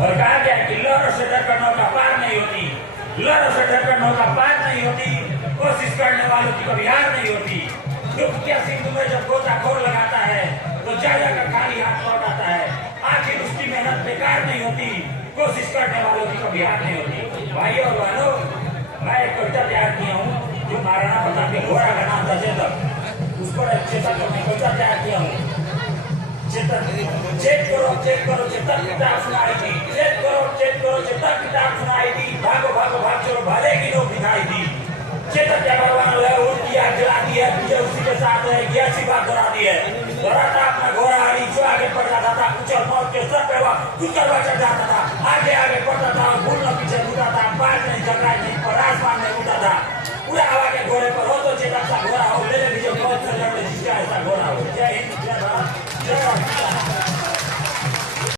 और कहा गया कि लहरों से डरकर नौका पार नहीं होती, लहरों से डरकर नौका पार नहीं होती, कोशिश करने वालों की कभी हार नहीं होती। दुख के सिंधु में जब गोताखोर लगाता है तो जा कर खाली हाथ लौट आता है। आखिर उसकी मेहनत बेकार नहीं होती, कोशिश करने वालों की कभी हार नहीं होती। भाइयों और बहनों, मैं एक कविता तैयार किया हूँ जो महाराणा प्रताप के घोड़ा का नाम था चेतक, उस पर एक चेतक में कविता तैयार किया हूँ। चेतक चेत करो चेतक किताब सुनाई थी, चेत करो चेतक किताब सुनाई थी, भागो भागो भाग चलो भाले की नो दिखाई थी। चेतक क्या भगवान है उनकी आग जला दी है, तुझे उसी के साथ है ये अच्छी बात दोहरा दी है। दोहराता अपना घोड़ा हरी जो आगे बढ़ जाता था, उछल मौत के सर पे वह खुद करवा चढ़ जाता था, आगे आगे बढ़ता था, भूल न पीछे छूटा था, बाज नहीं झगड़ा नहीं पर आसमान में उठा था। पूरा हवा के घोड़े पर हो तो चेतक सा घोड़ा हो, ले ले लीजिए मौत से लड़ने जिसका ऐसा घोड़ा हो। जय हिंद, जय भारत, जय